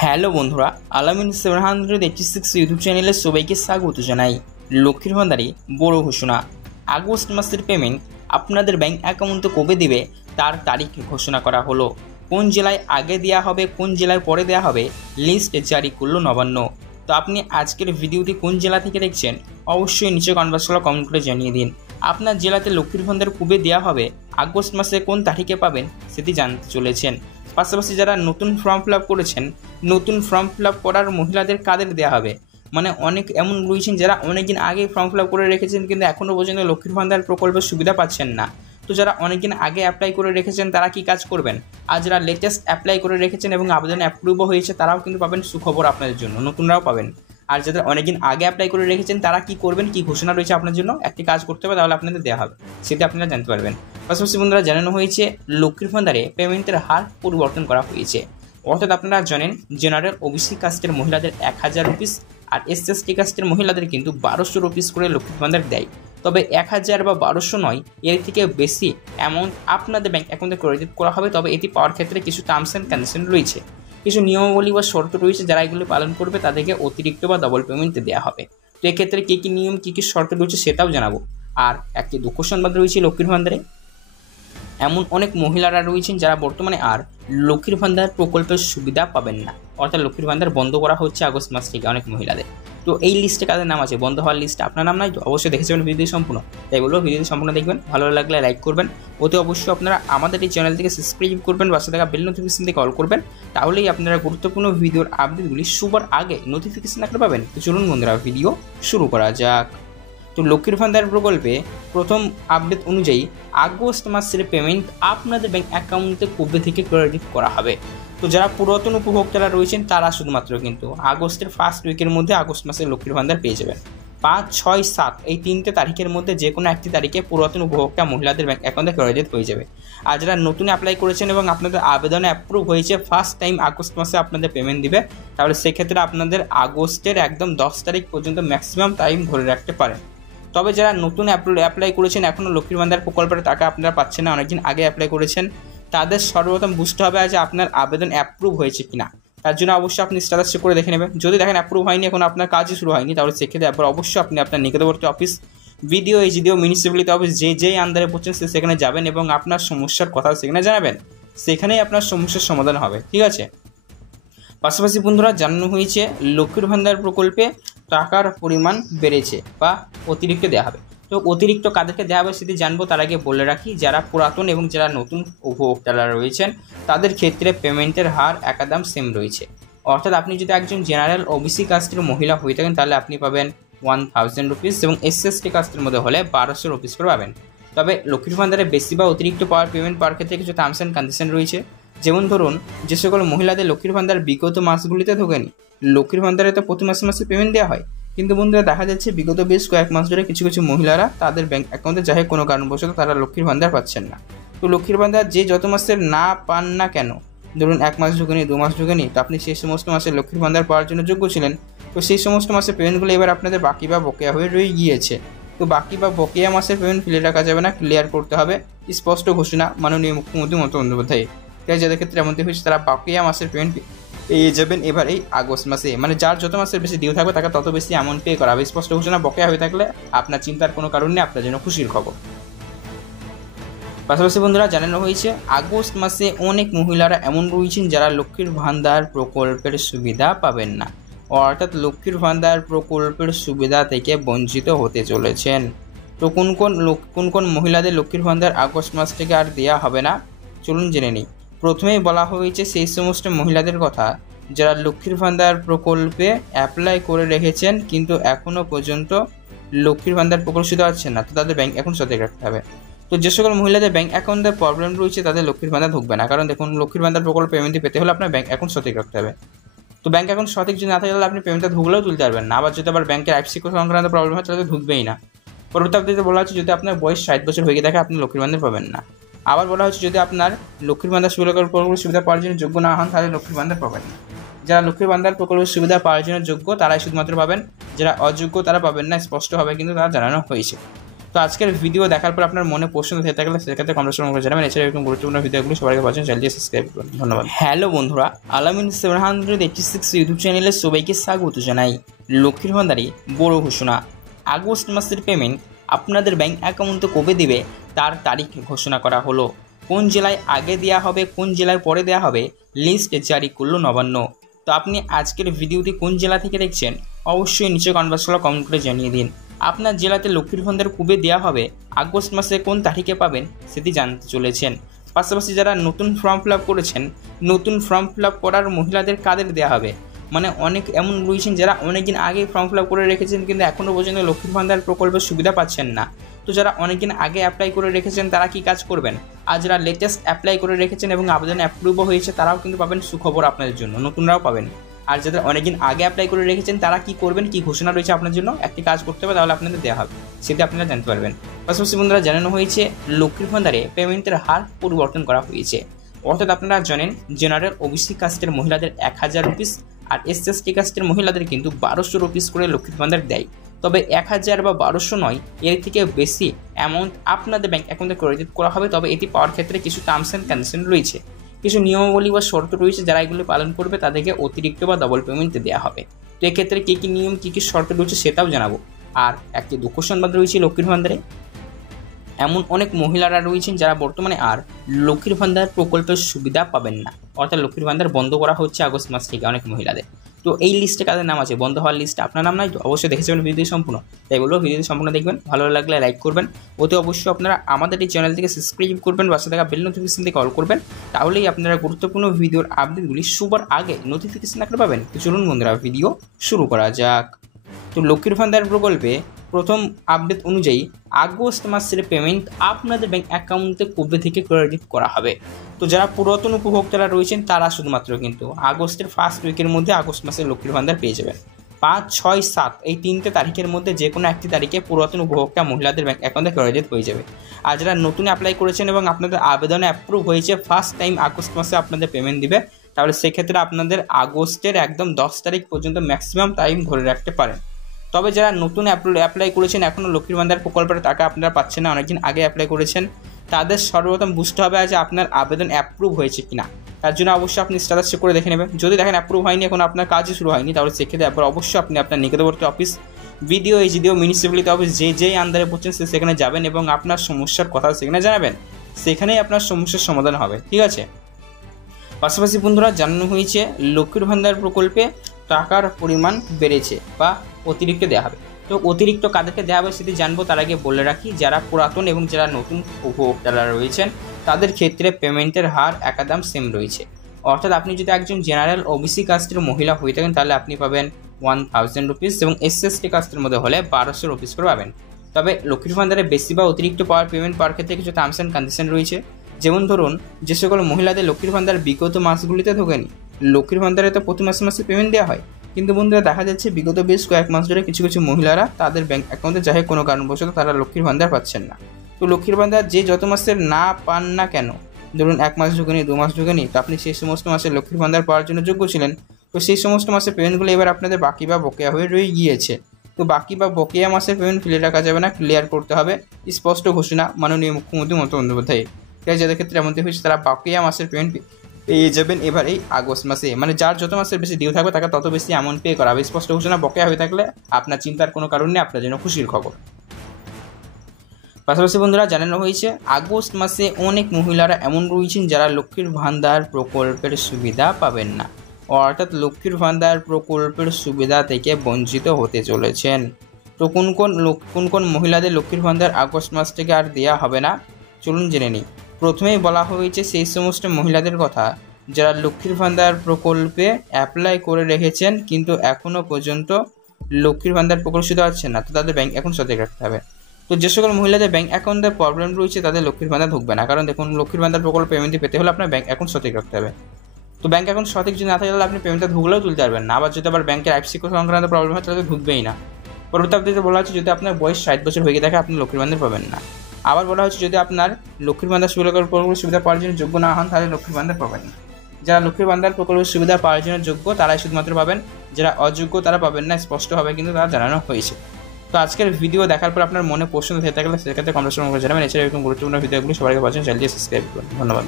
Hello বন্ধুরা, আলামিন 786 YouTube চ্যানেলে সবাইকে স্বাগত জানাই। লক্ষ্মীর ভান্ডারে বড় ঘোষণা, আগস্ট মাসের পেমেন্ট আপনাদের ব্যাংক অ্যাকাউন্টে কবে দেবে তার তারিখ ঘোষণা করা হলো। কোন জেলায় আগে দেওয়া হবে, কোন জেলায় পরে দেওয়া হবে, লিস্ট জারি করলো নবান্ন। তো আপনি আজকের ভিডিওটি কোন জেলা থেকে দেখছেন অবশ্যই নিচে কমেন্ট করে জানিয়ে দিন। আপনার জেলাতে লক্ষ্মীর ভান্ডার কবে দেওয়া হবে, আগস্ট মাসে কোন তারিখে পাবেন সেটি জানতে চলেছেন। পাশাপাশি যারা নতুন ফর্ম ফিল আপ করেছেন, নতুন ফর্ম ফিল আপ করার মহিলাদের কাদের দেওয়া হবে, মানে অনেক এমন রয়েছেন যারা অনেকদিন আগে ফর্ম ফিল আপ করে রেখেছেন কিন্তু এখনও পর্যন্ত লক্ষ্মীর ভান্ডার প্রকল্পের সুবিধা পাচ্ছেন না। তো যারা অনেকদিন আগে অ্যাপ্লাই করে রেখেছেন তারা কি কাজ করবেন, আর যারা লেটেস্ট অ্যাপ্লাই করে রেখেছেন এবং আবেদন অ্যাপ্রুভও হয়েছে তারাও কিন্তু পাবেন সুখবর আপনাদের জন্য, নতুনরাও পাবেন। আর যাদের অনেকদিন আগে অ্যাপ্লাই করে রেখেছেন তারা কি করবেন, কি ঘোষণা রয়েছে আপনার জন্য, একটি কাজ করতে হবে তাহলে আপনাদের দেওয়া হবে, সেটা আপনারা জানতে পারবেন। পাশাপাশি বন্ধুরা জানানো হয়েছে লক্ষ্মীর ভান্ডারে পেমেন্টের হার পরিবর্তন করা হয়েছে। অর্থাৎ আপনারা জানেন জেনারেল ওবিসি কাস্টের মহিলাদের 1000 রুপিস আর SC/ST কাস্টের মহিলাদের কিন্তু 1200 রুপিস করে লক্ষ্মীর ভান্ডার দেয়। তবে 1000 বা 1200 নয়, এর থেকে বেশি অ্যামাউন্ট আপনাদের ব্যাংক অ্যাকাউন্টে ক্রেডিট করা হবে। তবে এটি পাওয়ার ক্ষেত্রে কিছু টার্মস অ্যান্ড কন্ডিশন রয়েছে, কিছু নিয়মাবলী বা শর্ত রয়েছে, যারা এগুলো পালন করবে তাদেরকে অতিরিক্ত বা ডবল পেমেন্ট দেওয়া হবে। তো এক্ষেত্রে কী কী নিয়ম, কী কী শর্ত রয়েছে সেটাও জানাবো। আর একটি দুঃখ সংবাদ রয়েছে লক্ষ্মীর ভান্ডারে, এমন অনেক মহিলারা রয়েছেন যারা বর্তমানে আর লক্ষ্মীর ভান্ডার প্রকল্পের সুবিধা পাবেন না। অর্থাৎ লক্ষ্মীর ভান্ডার বন্ধ করা হচ্ছে আগস্ট মাস থেকে অনেক মহিলাদের। তো এই লিস্টে কাদের নাম আছে, বন্ধ হওয়ার লিস্টে আপনার নাম নাই তো? অবশ্যই দেখে যাবেন ভিডিও সম্পূর্ণ, তাই বলবো ভিডিওটি সম্পূর্ণ দেখবেন, ভালো লাগলে লাইক করবেন। ওতে অবশ্যই আপনারা আমাদের এই চ্যানেল থেকে সাবস্ক্রাইব করবেন, পাশে থাকা বেল নোটিফিকেশন থেকে অল করবেন, তাহলেই আপনারা গুরুত্বপূর্ণ ভিডিওর আপডেটগুলি সবার আগে নোটিফিকেশন আকারে পাবেন। তো চলুন বন্ধুরা ভিডিও শুরু করা যাক। তো লক্ষ্মীর ভান্ডার প্রকল্পে প্রথম আপডেট অনুযায়ী আগস্ট মাসের পেমেন্ট আপনাদের ব্যাংক অ্যাকাউন্টে কবে থেকে ক্রেডিট করা হবে। তো যারা পুরাতন উপভোক্তারা রয়েছেন তারা শুধুমাত্র কিন্তু আগস্টের ফার্স্ট উইকের মধ্যে আগস্ট মাসের লক্ষ্মীর ভান্ডার পেয়ে যাবেন। 5, 6, 7 এই 3টে তারিখের মধ্যে যে কোনো একটি তারিখে পুরাতন উপভোক্তা মহিলাদের ব্যাংক অ্যাকাউন্টে ক্রেডিট হয়ে যাবে। আর যারা নতুন অ্যাপ্লাই করেছেন এবং আপনাদের আবেদনে অ্যাপ্রুভ হয়েছে, ফার্স্ট টাইম আগস্ট মাসে আপনাদের পেমেন্ট দিবে, তাহলে সেক্ষেত্রে আপনাদের আগস্টের একদম 10 তারিখ পর্যন্ত ম্যাক্সিমাম টাইম ধরে রাখতে পারেন। তবে যারা নতুন অ্যাপ্লাই করেছেন, এখনও লক্ষ্মীর ভান্ডার প্রকল্পের টাকা আপনারা পাচ্ছেন না, অনেকদিন আগে অ্যাপ্লাই করেছেন, তাদের সর্বপ্রথম বুঝতে হবে যে আপনার আবেদন অ্যাপ্রুভ হয়েছে কিনা। তার জন্য অবশ্যই আপনি স্ট্যাটাস চেক করে দেখে নেবেন। যদি দেখেন অ্যাপ্রুভ হয়নি, এখন আপনার কাজই শুরু হয়নি, তাহলে সেক্ষেত্রে একবার অবশ্যই আপনি আপনার নিকটবর্তী অফিস, HDO মিউনিসিপ্যালিটি অফিস যেই আন্ডারে পড়ছেন সেখানে যাবেন এবং আপনার সমস্যার কথা সেখানে জানাবেন, সেখানেই আপনার সমস্যার সমাধান হবে, ঠিক আছে। পাশাপাশি বন্ধুরা জানানো হয়েছে লক্ষ্মীর ভান্ডার প্রকল্পে টাকার পরিমাণ বেড়েছে বা অতিরিক্ত দেওয়া হবে। তো অতিরিক্ত কাদেরকে দেওয়া হবে সেটি জানবো, তার আগে বলে রাখি যারা পুরাতন এবং যারা নতুন উপভোক্তারা রয়েছেন তাদের ক্ষেত্রে পেমেন্টের হার একদম সেম রয়েছে। অর্থাৎ আপনি যদি একজন জেনারেল ওবিসি কাস্টের মহিলা হয়ে থাকেন তাহলে আপনি পাবেন 1000 রুপিস এবং SC/ST কাস্টের মধ্যে হলে 1200 রুপিস করে পাবেন। তবে লক্ষ্মীর ভান্ডারে বেশি বা অতিরিক্ত পেমেন্ট পাওয়ার ক্ষেত্রে কিছু টার্মস অ্যান্ড কন্ডিশন রয়েছে। যেমন ধরুন, যে সকল মহিলাদের লক্ষ্মীর ভান্ডার বিগত মাসগুলিতে ঢোকেনি, লক্ষ্মীর ভান্ডারে তো প্রতি মাসে মাসে পেমেন্ট দেওয়া হয়, কিন্তু বন্ধুরা দেখা যাচ্ছে বিগত বেশ কয়েক মাস ধরে কিছু কিছু মহিলারা তাদের ব্যাংক অ্যাকাউন্টে যাই হোক কোনো কারণবশত তারা লক্ষ্মীর ভান্ডার পাচ্ছেন না। তো লক্ষ্মীর ভান্ডার যে যত মাসের না পান না কেন, ধরুন 1 মাস ঢোকেনি, 2 মাস ঢোকেনি, তো আপনি সেই সমস্ত মাসে লক্ষ্মীর ভান্ডার পাওয়ার জন্য যোগ্য ছিলেন। তো সেই সমস্ত মাসের পেমেন্টগুলো এবার আপনাদের বাকি বা বকেয়া হয়ে রয়ে গিয়েছে। তো বাকি বা বকেয়া মাসের পেমেন্ট ফেলে রাখা যাবে না, ক্লিয়ার করতে হবে, স্পষ্ট ঘোষণা মাননীয় মুখ্যমন্ত্রী মমতা বন্দ্যোপাধ্যায়। তাই যাদের ক্ষেত্রে এমনটি হয়েছে তারা বাকিয়া মাসের পেমেন্ট পেয়ে যাবেন এবার এই আগস্ট মাসে। মানে যার যত মাসের বেশি ডিউ থাকবে তাকে তত বেশি অ্যামাউন্ট পে করা হবে। স্পষ্ট ঘোষণা, বকেয়া হয়ে থাকলে আপনার চিন্তার কোনো কারণ নেই, আপনার জন্য খুশির খবর। পাশাপাশি বন্ধুরা জানানো হয়েছে আগস্ট মাসে অনেক মহিলারা এমন রয়েছেন যারা লক্ষ্মীর ভান্ডার প্রকল্পের সুবিধা পাবেন না, অর্থাৎ লক্ষ্মীর ভান্ডার প্রকল্পের সুবিধা থেকে বঞ্চিত হতে চলেছেন। তো কোন কোন মহিলাদের লক্ষ্মীর ভান্ডার আগস্ট মাস থেকে আর দেওয়া হবে না, চলুন জেনে নিই। প্রথমেই বলা হয়েছে সেই সমস্ত মহিলাদের কথা যারা লক্ষ্মীর ভান্ডার প্রকল্পে অ্যাপ্লাই করে রেখেছেন কিন্তু এখনও পর্যন্ত লক্ষ্মীর ভান্ডার প্রকল্প সুবিধা পাচ্ছেন না, তো তাদের ব্যাংক অ্যাকাউন্ট সঠিক রাখতে হবে। তো যে সকল মহিলাদের ব্যাংক অ্যাকাউন্টের প্রবলেম রয়েছে তাদের লক্ষ্মীর ভান্ডার ঢুকবে না, কারণ দেখুন লক্ষ্মীর ভান্ডার প্রকল্প পেমেন্টটি পেতে হলে আপনার ব্যাংক অ্যাকাউন্ট সঠিক রাখতে হবে। তো ব্যাংক অ্যাকাউন্ট সঠিক যদি না থাকে তাহলে আপনি পেমেন্টটা ঢুকলেও তুলতে পারবেন না। আবার যদি আবার ব্যাংকের IFSC সংক্রান্ত প্রবলেম হয় তাহলে ঢুকবেই না। পরবর্তী আপডেটে বলা হচ্ছে যদি আপনার বয়স 60 বছর হয়ে থাকে আপনি লক্ষ্মীর ভান্ডার পাবেন না। আবার বলা হচ্ছে যদি আপনার লক্ষ্মীর ভান্ডার সুবিধা পাওয়ার জন্য যোগ্য না হন তাহলে লক্ষ্মীর ভান্ডার পাবেন না। যারা লক্ষ্মীর ভান্ডার প্রকল্পের সুবিধা পাওয়ার জন্য যোগ্য তারাই শুধুমাত্র পাবেন, যারা অযোগ্য তারা পাবেন না, স্পষ্টভাবে কিন্তু তারা জানানো হয়েছে। তো আজকের ভিডিও দেখার পর আপনার মনে প্রশ্ন থেকে থাকলে সেক্ষেত্রে কমেন্ট করে জানাবেন। এছাড়া এরকম গুরুত্বপূর্ণ ভিডিওগুলো সবাইকে পাচ্ছেন, চ্যানেলটি সাবস্ক্রাইব করুন। ধন্যবাদ। হ্যালো বন্ধুরা, আলামিন 786 ইউটিউব চ্যানেলে সবাইকে স্বাগত জানাই। লক্ষ্মীর ভান্ডারে বড় ঘোষণা, আগস্ট মাসের পেমেন্ট আপনাদের ব্যাংক অ্যাকাউন্টে কবে দেবে তার তারিখ ঘোষণা করা হলো। কোন জেলায় আগে দেওয়া হবে, কোন জেলায় পরে দেওয়া হবে, লিস্ট জারি করলো নবান্ন। তো আপনি আজকের ভিডিওটি কোন জেলা থেকে দেখছেন অবশ্যই নিচে কমেন্ট করে জানিয়ে দিন। আপনার জেলাতে লক্ষ্মীর ভান্ডার কবে দেওয়া হবে, আগস্ট মাসে কোন তারিখে পাবেন সেটি জানতে চলেছেন। পাশাপাশি যারা নতুন ফর্ম ফিল আপ করেছেন, নতুন ফর্ম ফিল আপ করার মহিলাদের কাদের দেওয়া হবে, মানে অনেক এমন রয়েছেন যারা অনেকদিন আগে ফর্ম ফিল আপ করে রেখেছেন কিন্তু এখনও পর্যন্ত লক্ষ্মীর ভান্ডার প্রকল্পের সুবিধা পাচ্ছেন না। তো যারা অনেকদিন আগে অ্যাপ্লাই করে রেখেছেন তারা কি কাজ করবেন, আর যারা লেটেস্ট অ্যাপ্লাই করে রেখেছেন এবং আবেদন অ্যাপ্রুভও হয়েছে তারাও কিন্তু পাবেন সুখবর আপনাদের জন্য, নতুনরাও পাবেন। আর যাদের অনেকদিন আগে অ্যাপ্লাই করে রেখেছেন তারা কি করবেন, কি ঘোষণা রয়েছে আপনার জন্য, একটি কাজ করতে হবে তাহলে আপনাদের দেওয়া হবে, সেটা আপনারা জানতে পারবেন। পাশাপাশি বন্ধুরা জানানো হয়েছে লক্ষ্মীর ভান্ডারে পেমেন্টের হার পরিবর্তন করা হয়েছে। অর্থাৎ আপনারা জানেন জেনারেল ওবিসি কাস্টের মহিলাদের 1000 রুপিস আর SC/ST কাস্টের মহিলাদের কিন্তু 1200 রুপিস করে লক্ষ্মীর ভান্ডার দেয়। তবে 1000 বা 1200 নয়, এর থেকে বেশি অ্যামাউন্ট আপনাদের ব্যাংক অ্যাকাউন্টে ক্রেডিট করা হবে। তবে এটি পাওয়ার ক্ষেত্রে কিছু টার্মস অ্যান্ড কন্ডিশন রয়েছে, কিছু নিয়মাবলী বা শর্ত রয়েছে, যারা এগুলো পালন করবে তাদেরকে অতিরিক্ত বা ডবল পেমেন্ট দেওয়া হবে। তো এক্ষেত্রে কী কী নিয়ম, কী কী শর্ত রয়েছে সেটাও জানাবো। আর একটি দুঃখ সংবাদ রয়েছে লক্ষ্মীর ভান্ডারে, এমন অনেক মহিলারা রয়েছেন যারা বর্তমানে আর লক্ষ্মীর ভান্ডার প্রকল্পের সুবিধা পাবেন না। অর্থাৎ লক্ষ্মীর ভান্ডার বন্ধ করা হচ্ছে আগস্ট মাস থেকে অনেক মহিলাদের। তো এই লিস্টে কাদের নাম আছে, বন্ধ হওয়ার লিস্টে আপনার নাম নাই তো? অবশ্যই দেখে যাবেন ভিডিও সম্পূর্ণ, তাই বলবো ভিডিওটি সম্পূর্ণ দেখবেন। ভালো লাগলে লাইক করবেন, ওতে অবশ্যই আপনারা আমাদের এই চ্যানেল থেকে সাবস্ক্রাইব করবেন, পাশে থাকা বেল নোটিফিকেশন থেকে অল করবেন, তাহলেই আপনারা গুরুত্বপূর্ণ ভিডিওর আপডেটগুলি সবার আগে নোটিফিকেশন আকারে পাবেন। তো চলুন বন্ধুরা ভিডিও শুরু করা যাক। তো লক্ষ্মীর ভান্ডার প্রকল্পে প্রথম আপডেট অনুযায়ী আগস্ট মাসের পেমেন্ট আপনাদের ব্যাংক অ্যাকাউন্টে কবে থেকে ক্রেডিট করা হবে। তো যারা পুরাতন উপভোক্তারা রয়েছেন তারা শুধুমাত্র কিন্তু আগস্টের ফার্স্ট উইকের মধ্যে আগস্ট মাসের লক্ষ্মীর ভান্ডার পেয়ে যাবেন। 5, 6, 7 এই 3টে তারিখের মধ্যে যে কোনো একটি তারিখে পুরাতন উপভোক্তা মহিলাদের ব্যাংক অ্যাকাউন্টে ক্রেডিট হয়ে যাবে। আর যারা নতুন অ্যাপ্লাই করেছেন এবং আপনাদের আবেদনে অ্যাপ্রুভ হয়েছে, ফার্স্ট টাইম আগস্ট মাসে আপনাদের পেমেন্ট দিবে, তাহলে সেক্ষেত্রে আপনাদের আগস্টের একদম 10 তারিখ পর্যন্ত ম্যাক্সিমাম টাইম ধরে রাখতে পারেন। তবে যারা নতুন অ্যাপ্লাই করেছেন এখনও লক্ষ্মীর ভান্ডার প্রকল্পের টাকা আপনারা পাচ্ছেন না, অনেকদিন আগে অ্যাপ্লাই করেছেন, তাদের সর্বপ্রথম বুঝতে হবে যে আপনার আবেদন অ্যাপ্রুভ হয়েছে কিনা। তার জন্য অবশ্যই আপনি স্ট্যাটাস চেক করে দেখে নেবেন। যদি দেখেন অ্যাপ্রুভ হয়নি, এখন আপনার কাজই শুরু হয়নি, তাহলে সেক্ষেত্রে একবার অবশ্যই আপনি আপনার নিকটবর্তী office, BDO, HDO, municipality office যেই আন্ডারে পড়ছেন সেখানে যাবেন এবং আপনার সমস্যার কথা সেখানে জানাবেন, সেখানেই আপনার সমস্যার সমাধান হবে, ঠিক আছে। পাশাপাশি বন্ধুরা জানানো হয়েছে লক্ষ্মীর ভান্ডার প্রকল্পে টাকার পরিমাণ বেড়েছে বা অতিরিক্ত দেওয়া হবে। তো অতিরিক্ত কাদেরকে দেওয়া হবে সেটি জানবো, তার আগে বলে রাখি যারা পুরাতন এবং যারা নতুন উপভোক্তারা রয়েছেন তাদের ক্ষেত্রে পেমেন্টের হার একদম সেম রয়েছে। অর্থাৎ আপনি যদি একজন জেনারেল ওবিসি কাস্টের মহিলা হয়ে থাকেন তাহলে আপনি পাবেন 1000 রুপিস এবং SC/ST কাস্টের মধ্যে হলে 1200 রুপিস করে পাবেন। তবে লক্ষ্মীর ভান্ডারে বেশি বা অতিরিক্ত পেমেন্ট পাওয়ার ক্ষেত্রে কিছু টার্মস অ্যান্ড কন্ডিশন রয়েছে। যেমন ধরুন, যে সকল মহিলাদের লক্ষ্মীর ভান্ডার বিগত মাসগুলিতে ঢোকেনি, লক্ষ্মীর ভান্ডারে তো প্রতি মাসে মাসে পেমেন্ট দেওয়া হয়, কিন্তু বন্ধুরা দেখা যাচ্ছে বিগত বেশ কয়েক মাস ধরে কিছু কিছু মহিলারা তাদের ব্যাংক অ্যাকাউন্টে যাই কোনো কারণবশত তারা লক্ষ্মীর ভান্ডার পাচ্ছেন না। তো লক্ষ্মীর ভান্ডার যে যত মাসের না পান না কেন, ধরুন 1 মাস ঢোকেনি, 2 মাস ঢোকেনি, তো আপনি সেই সমস্ত মাসে লক্ষ্মীর ভান্ডার পাওয়ার জন্য যোগ্য ছিলেন। তো সেই সমস্ত মাসের পেমেন্টগুলো এবার আপনাদের বাকি বা বকেয়া হয়ে রয়ে গিয়েছে। তো বাকি বা বকেয়া মাসের পেমেন্ট ফেলে রাখা যাবে না, ক্লিয়ার করতে হবে, স্পষ্ট ঘোষণা মাননীয় মুখ্যমন্ত্রী মমতা বন্দ্যোপাধ্যায়। তাই যাদের ক্ষেত্রে এমনটি হয়েছে তারা বকেয়া মাসের পেমেন্ট পেয়ে যাবেন এবার এই আগস্ট মাসে। মানে যার যত মাসের বেশি ডিউ থাকবে তাকে তত বেশি অ্যামাউন্ট পে করা হবে। স্পষ্ট ঘোষণা, বকেয়া হয়ে থাকলে আপনার চিন্তার কোনো কারণ নেই, আপনার জন্য খুশির খবর। পাশাপাশি বন্ধুরা জানানো হয়েছে আগস্ট মাসে অনেক মহিলারা এমন রয়েছেন যারা লক্ষ্মীর ভান্ডার প্রকল্পের সুবিধা পাবেন না, অর্থাৎ লক্ষ্মীর ভান্ডার প্রকল্পের সুবিধা থেকে বঞ্চিত হতে চলেছেন। তো কোন কোন মহিলাদের লক্ষ্মীর ভান্ডার আগস্ট মাস থেকে আর দেওয়া হবে না, চলুন জেনে নিই। প্রথমেই বলা হয়েছে সেই সমস্ত মহিলাদের কথা যারা লক্ষ্মীর ভান্ডার প্রকল্পে অ্যাপ্লাই করে রেখেছেন কিন্তু এখনও পর্যন্ত লক্ষ্মীর ভান্ডার প্রকল্প শুধু পাচ্ছেন না, তো তাদের ব্যাংক অ্যাকাউন্ট সঠিক রাখতে হবে। তো যে সকল মহিলাদের ব্যাংক অ্যাকাউন্টের প্রবলেম রয়েছে তাদের লক্ষ্মীর ভান্ডার ঢুকবে না, কারণ দেখুন লক্ষ্মীর ভান্ডার প্রকল্প পেমেন্টটি পেতে হলে আপনার ব্যাংক অ্যাকাউন্ট সঠিক রাখতে হবে। তো ব্যাংক অ্যাকাউন্ট সঠিক যদি না থাকে তাহলে আপনি পেমেন্টটা ঢুকলেও তুলতে পারবেন না। আবার যদি আবার ব্যাংকের আইএফএসসি সংক্রান্ত প্রবলেম হয় তাহলে ঢুকবেই না। পরবর্তী আপডেটে বলা হচ্ছে যদি আপনার বয়স 60 বছর হয়ে থাকে আপনি লক্ষ্মীর ভান্ডার পাবেন না। আবার বলা হচ্ছে যদি আপনার লক্ষ্মীর ভান্ডার সুবিধা পাওয়ার জন্য যোগ্য না হন তাহলে লক্ষ্মীর ভান্ডার পাবেন না। যারা লক্ষ্মীর ভান্ডার প্রকল্পের সুবিধা পাওয়ার জন্য যোগ্য তারাই শুধুমাত্র পাবেন, যারা অযোগ্য তারা পাবেন না, স্পষ্টভাবে কিন্তু তারা জানানো হয়েছে। তো তো আজকের ভিডিও দেখার পর আপনার মনে প্রশ্ন থেকে থাকলে সেক্ষেত্রে কমেন্ট করে জানাবেন। এছাড়া এরকম গুরুত্বপূর্ণ ভিডিওগুলি সবাইকে পাচ্ছেন চ্যানেলটি সাবস্ক্রাইব করুন। ধন্যবাদ।